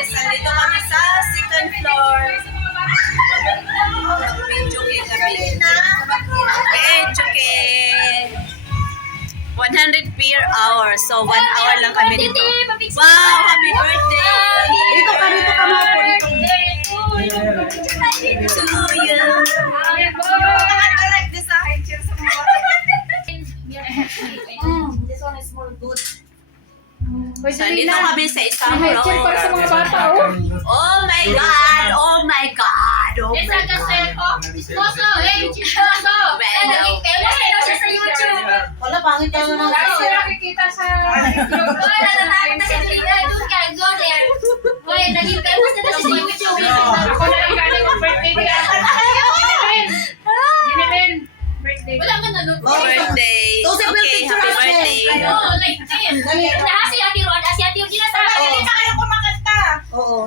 guys, nandito kami sa second floor. Medyo kagabi. Okay. 100 per hour. So, 1 hour lang kami dito. Wow! Happy birthday! Dito ka mo po dito. To you. I like this side. Cheers sa mga This one is more good. So, dito kami sa isang floor. Para sa mga bata, oh. Oh my God! Oh my God! Oh my God! Wala, pangit ka naman. Nakikita sa ako na lang galing ang birthday ni Ginilin. Birthday. Birthday. Okay, happy birthday. Oo.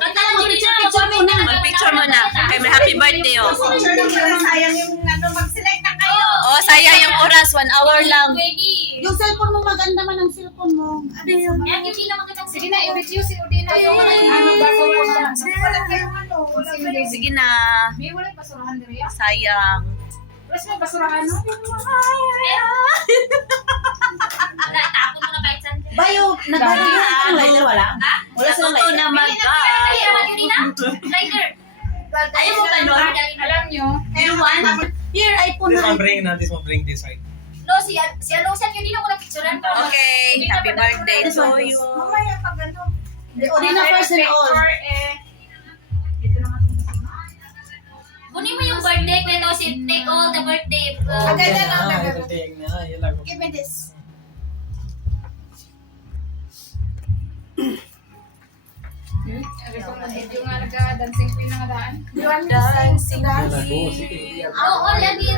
Mag-picture mo na. Kay may happy birthday, oh. Sayang yung mag-select na kayo. Oh, sayang yung oras. 1 hour lang. Yung cellphone mo, maganda man ang cellphone mo. Sige na, i-review si Udina yung ano basurahan. Sige na. May wala basurahan diri ya. Sayang. Plus may basurahan no. Bayo, nagbabayo ang lighter, wala? Wala silang Natuto lighter. na Ayaw mo ba nun? Alam nyo, Here, iPhone This na. one bring na, this one bring this side. Okay, happy birthday to you. Mamaya pag ano. O, di na first and all. Dito naman. Kunin mo yung birthday kwento si take all the birthday. Agad na. Everything na, yun lang. Give me this. Ito nga nag-dancing queen na nga daan. Dancing Sige. Oo, lagi.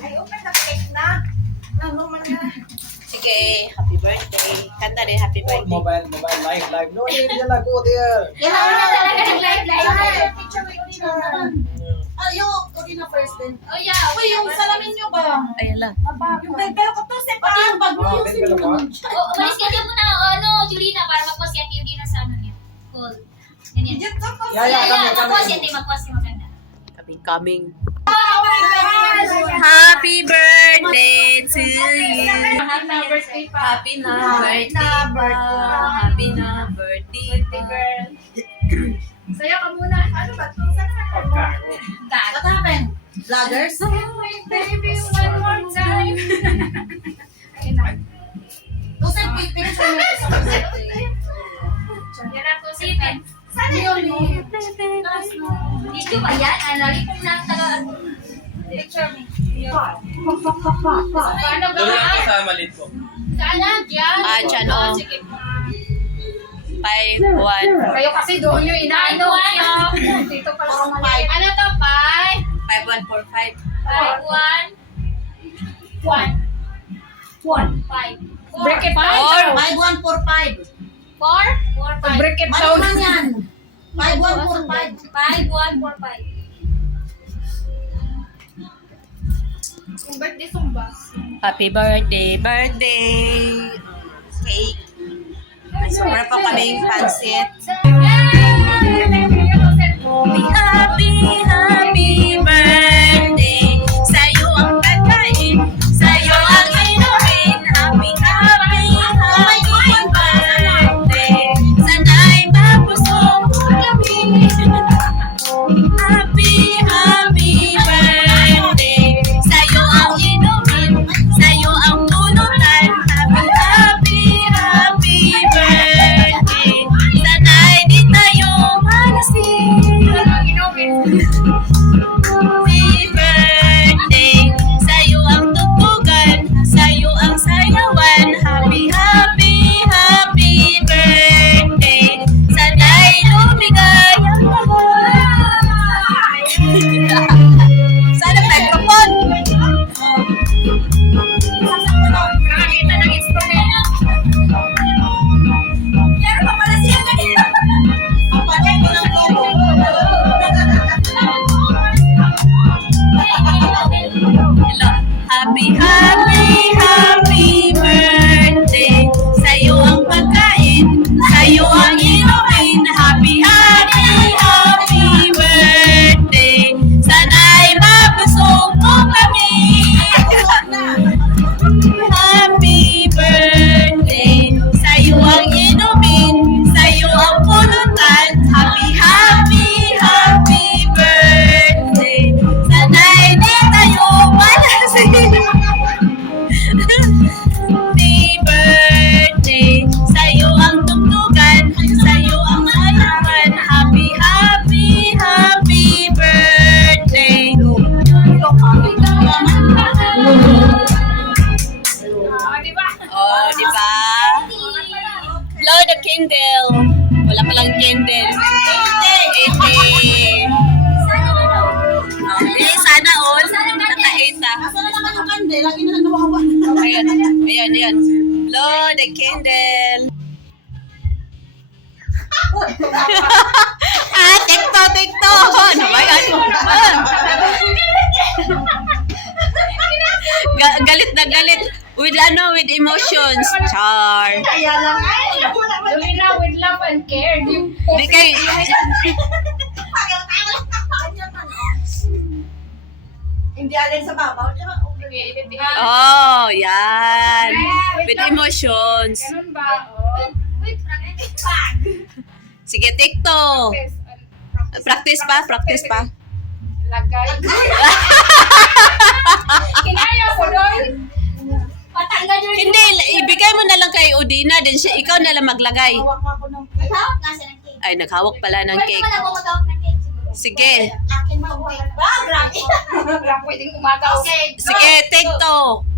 Ay, open the cake na. Ano man na. Sige, happy birthday. Kanta rin, happy birthday. Mobile, live. No, yun lang, go there. Picture mo yun. Ayo, o di na first din. Oh yeah. Uy, yung salamin nyo ba? Ayun lang. Yung bel ko to si Pati pa. yung bag mo, yung sino naman. Umalis ka dyan muna, Julina, para mag-post yan yung Julina sa ano niya. Cool. Ganyan. Dito ko. Mag-post yan, mag-post yung maganda. Coming. Happy birthday to you. Happy birthday pa. Happy na birthday pa. Happy na birthday pa. Girl. Saya ka muna. Ano ba to? Saan ka? What happened? Vloggers? Baby, one more time. Ayun na. Tusin, picture mo sa birthday. Yan ako, sipin. Saan yun? Dito ba yan? Nalipong lang talaga. Picture me. Paano Doon lang gawaan? sa malit ko. Saan lang? Diyan? Dyan, oh. Sige. 5-1. Kayo kasi doon yung inaano. Dito pala sa mali. Ano to? 5? 5-1-4-5. 5, 1, 1, 5. Break it down. 5145. 4, 4, 5. Break it Mali down. man yan. 5145. 5, 1, 4, 5. Kung birthday sumba. Happy birthday, cake. May sobra pa kaming pansit. Happy birthday. Sa'yo ang pagkain, sa'yo ang inumin. Happy birthday. Sana'y mapusong kami. Happy birthday. Sa'yo ang inumin, sa'yo ang pulutan. Happy birthday. Sana'y di candle. Wala palang candle. 80. Sana ano? Eh, sana all. Naka-8 Asa na naman yung candle? Lagi na lang nawawa. Ayan, ayan, ayan. Blow the candle. TikTok. Ano ba yan? Galit na galit. With emotions. Char. Kaya lang. Julina with love and care. Di kay... Hindi alin sa babaw. Oh, yan. With emotions. Ganun ba? Oh. Sige, TikTok. Practice pa. Lagay. Kinaya ko doon. Patanggal yun. Hindi, ibigay mo na lang kay Udina, din siya, ikaw na lang maglagay. Hawak mo ako ng Naghawak nga siya ng cake. Ay, naghawak pala ng Pwede cake. ba na ako maghawak ng cake siguro? Sige. akin mo. Grabe. Wala pwedeng umagaw. Okay, Sige, TikTok.